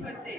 વચ્ચે